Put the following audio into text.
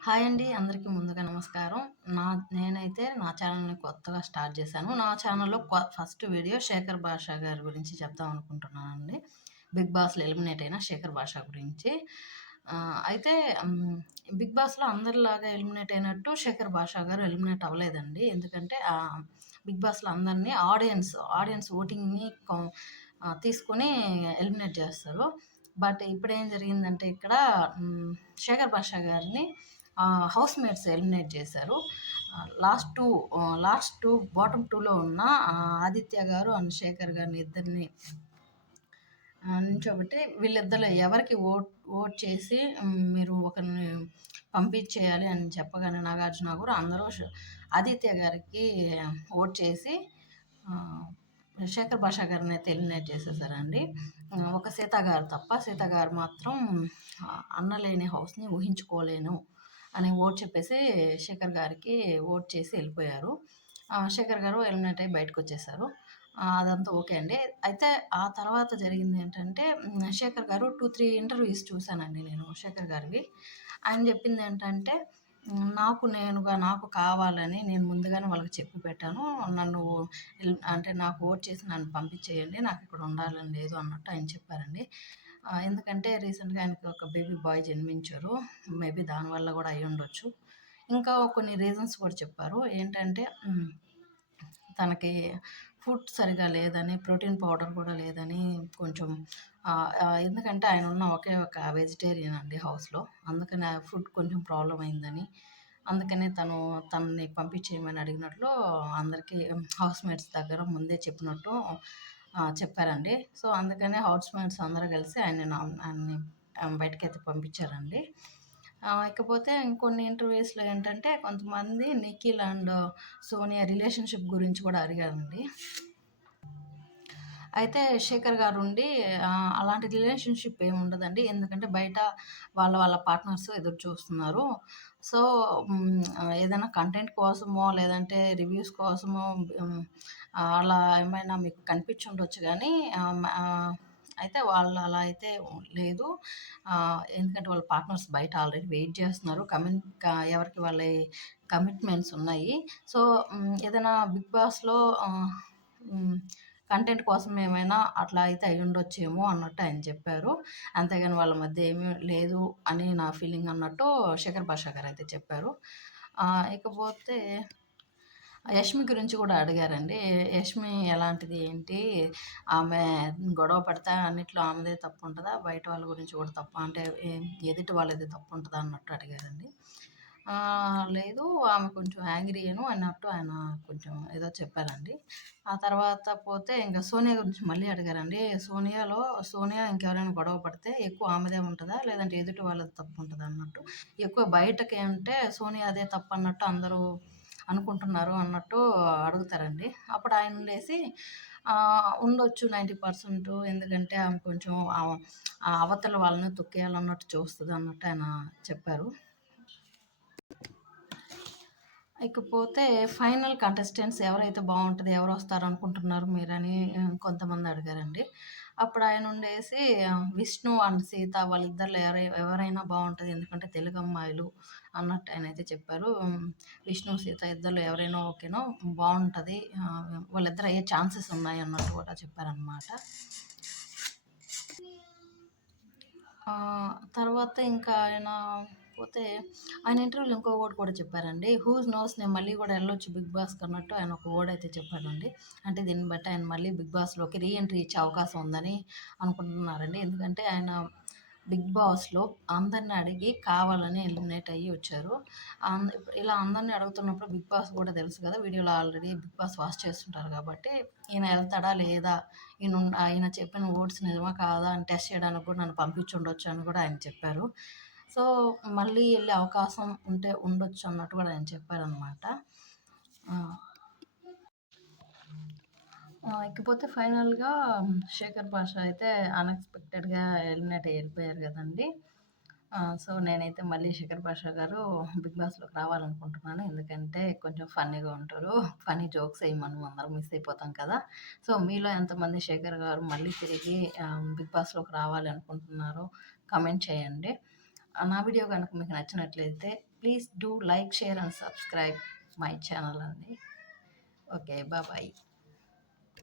Hi అండి. అందరికీ ముందుగా నమస్కారం. నేనైతే నా ఛానల్‌ని కొత్తగా స్టార్ట్ చేశాను. నా ఛానల్‌లో ఫస్ట్ వీడియో శేఖర్ భాషా గారి గురించి చెప్దాం అనుకుంటున్నానండి. 'బిగ్ బాస్'లో ఎలిమినేట్ అయిన శేఖర్ భాషా గురించి. అయితే బిగ్ బాస్‌లో అందరిలాగా ఎలిమినేట్ అయినట్టు శేఖర్ భాషా గారు ఎలిమినేట్ అవ్వలేదండి. ఎందుకంటే 'బిగ్ బాస్'లో అందరిని ఆడియన్స్ ఓటింగ్‌ని తీసుకొని ఎలిమినేట్ చేస్తారు. బట్ ఇప్పుడేం జరిగిందంటే ఇక్కడ శేఖర్ భాషా గారిని హౌస్‌మేట్స్ ఎలిమినేట్ చేశారు. లాస్ట్ 2 బాటమ్ 2లో ఉన్న ఆదిత్య గారు అండ్ శేఖర్ గారిని ఇద్దరిని నించోబెట్టి వీళ్ళిద్దరిలో ఎవరికి ఓట్ చేసి మీరు ఒకరిని పంపించేయాలి అని చెప్పగానే నాగార్జున గారు అందరూ ఆదిత్య గారికి ఓట్ చేసి శేఖర్ భాషా గారిని అయితే ఎలిమినేట్ చేసేసారండి. ఒక సీత గారు తప్ప. సీత గారు మాత్రం అన్నలేని హౌస్‌ని ఊహించుకోలేను అని ఓట్ చెప్పేసి శేఖర్ గారికి ఓట్ చేసి వెళ్ళిపోయారు. శేఖర్ గారు ఎలిమినేట్ అయ్యి బయటకొచ్చేసారు. అదంతా ఓకే అండి. అయితే ఆ తర్వాత జరిగిందేంటంటే శేఖర్ గారు 2, 3 ఇంటర్వ్యూస్ చూసానండి నేను శేఖర్ గారివి. ఆయన చెప్పిందేంటంటే నాకు కావాలని నేను ముందుగానే వాళ్ళకి చెప్పి పెట్టాను. నన్ను అంటే నాకు ఓట్ చేసి నన్ను పంపించేయండి. నాకిక్కడ ఉండాలని లేదు అన్నట్టు ఆయన చెప్పారండి. ఎందుకంటే రీసెంట్‌గా ఆయనకి ఒక బేబీ బాయ్ జన్మించారు. మేబీ దానివల్ల గూడా అయ్యుండొచ్చు. ఇంకా కొన్ని రీజన్స్ కూడా చెప్పారు. ఏంటంటే తనకి ఫుడ్ సరిగ్గా లేదని, ప్రోటీన్ పౌడర్ కూడా లేదని కొంచెం ఎందుకంటే ఆయన ఉన్న ఒకే ఒక వెజిటేరియన్ అండి హౌస్‌లో. అందుకని ఆ ఫుడ్ కొంచెం ప్రాబ్లమ్ అయిందని, అందుకనే తనని పంపించేయమని అడిగినట్లు అందరికీ హౌస్‌మేట్స్ దగ్గర ముందే చెప్పినట్టు చెప్పారండి. సో, అందుకనే హౌస్‌మేట్స్ అందరూ కలిసి ఆయన్ని బయటకైతే పంపించారండి. ఇకపోతే ఇంకొన్ని ఇంటర్వ్యూస్‌లో ఏంటంటే కొంతమంది నిఖిల్ అండ్ సోనియా రిలేషన్‌షిప్ గురించి కూడా అడిగారండి. అయితే శేఖర్ గారుండి అలాంటి రిలేషన్‌షిప్ ఏమి ఉండదండి. ఎందుకంటే బయట వాళ్ళ పార్ట్నర్స్ ఎదురు చూస్తున్నారు. సో, ఏదైనా కంటెంట్ కోసమో, లేదంటే రివ్యూస్ కోసమో అలా ఏమైనా మీకు కనిపించుండొచ్చు గానీ అయితే వాళ్ళు అలా అయితే లేదు. ఎందుకంటే వాళ్ళ పార్ట్నర్స్ బయట ఆల్రెడీ వెయిట్ చేస్తున్నారు. ఎవరికి వాళ్ళయి కమిట్మెంట్స్ ఉన్నాయి. సో, ఏదైనా బిగ్ బాస్‌లో కంటెంట్ కోసం ఏమైనా అట్లా అయితే అయ్యుండొచ్చేమో అన్నట్టు ఆయన చెప్పారు. అంతేగాని వాళ్ళ మధ్య ఏమీ లేదు అని నా ఫీలింగ్ అన్నట్టు శేఖర్ భాషా గారైతే చెప్పారు. ఇకపోతే యష్మి గురించి కూడా అడిగారండి. యష్మి ఎలాంటిది ఏంటి? ఆమె గొడవ పడితే అన్నిట్లో ఆమెదే తప్పుంటదా? బయట వాళ్ళ గురించి కూడా తప్పా? అంటే ఎదుటి వాళ్ళది తప్పుంటదా అన్నట్టు అడిగారండి. లేదు ఆమె కొంచెం యాంగ్రీయేను అన్నట్టు ఆయన కొంచెం ఏదో చెప్పారండి. ఆ తర్వాత పోతే ఇంక సోనియా గురించి మళ్ళీ అడిగారండి. సోనియా ఇంకెవరైనా గొడవ పడితే ఎక్కువ ఆమెదే ఉంటదా? లేదంటే ఎదుటి వాళ్ళది తప్పుంటదా అన్నట్టు. ఎక్కువ బయటకి అంటే సోనియాదే తప్పన్నట్టు అందరూ అనుకుంటున్నారు అన్నట్టు అడుగుతారండి. అప్పుడు ఆయనుండేసి ఉండొచ్చు 90% ఎందుకంటే ఆమె కొంచెం అవతల వాళ్ళని తొక్కేయాలన్నట్టు చూస్తదన్నట్టు ఆయన చెప్పారు. ఇకపోతే ఫైనల్ కంటెస్టెంట్స్ ఎవరైతే బావుంటది, ఎవరొస్తారనుకుంటున్నారు మీరని కొంతమంది అడిగారండి. అప్పుడు ఆయనుండేసి విష్ణు అండ్ సీత వాళ్ళిద్దరిలో ఎవరైనా బావుంటది. ఎందుకంటే తెలుగమ్మాయిలు అన్నట్టు ఆయనైతే చెప్పారు. విష్ణు, సీత ఇద్దరిలో ఎవరైనా ఓకేనో బావుంటది. వాళ్ళిద్దరు అయ్యే ఛాన్సెస్ ఉన్నాయన్నట్టు కూడా చెప్పారనమాట. తర్వాత ఇంకా పోతే ఆయన ఇంటర్వ్యూలో ఇంకో వర్డ్ కూడా చెప్పారండి. హూస్ నోస్ నేను మళ్ళీ కూడా ఎళ్ళొచ్చు బిగ్ బాస్‌కి అన్నట్టు ఆయన ఒక వర్డ్ అయితే చెప్పారండి. అంటే దీన్ని బట్టి ఆయన మళ్ళీ బిగ్ బాస్‌లోకి ఎంట్రీ ఇచ్చే అవకాశం ఉందని అనుకుంటున్నారండి. ఎందుకంటే ఆయన బిగ్ బాస్‌లో అందరిని అడిగి కావాలని ఎలిమినేట్ అయ్యి వచ్చారు. ఇలా అందరిని అడుగుతున్నప్పుడు బిగ్ బాస్ కూడా తెలుసు కదా! వీడియోలో ఆల్రెడీ బిగ్ బాస్ వాచ్ చేస్తుంటారు కాబట్టి ఈయన ఎళ్తాడా లేదా? ఆయన చెప్పిన వర్డ్స్ నిజమా కాదా అని టెస్ట్ చేయడానికి కూడా నన్ను పంపించుండొచ్చు అని కూడా ఆయన చెప్పారు. సో, మళ్ళీ ఎళ్ళే అవకాశం ఉంటే ఉండొచ్చు అన్నట్టు కూడా ఆయన చెప్పారనమాట. ఆ! ఇకపోతే ఫైనల్‌గా శేఖర్ భాషా అయితే అన్‌ఎక్స్‌పెక్టెడ్‌గా ఎలిమినేట్ అయ్యి ఎళ్ళిపోయారు గదండీ! సో, నేనైతే మళ్ళీ శేఖర్ భాషా గారు బిగ్ బాస్‌లోకి రావాలనుకుంటున్నాను. ఎందుకంటే కొంచెం ఫన్నీగా ఉంటారు. ఫన్నీ జోక్స్ అయి మనం అందరం మిస్ అయిపోతాం కదా! సో, మీలో ఎంతమంది శేఖర్ గారు మళ్ళీ తిరిగి బిగ్ బాస్‌లోకి రావాలి అనుకుంటున్నారో కామెంట్ చేయండి. నా వీడియో కనుక మీకు నచ్చినట్లయితే please do like, share and subscribe my channel అండి. ఓకే. బాయ్.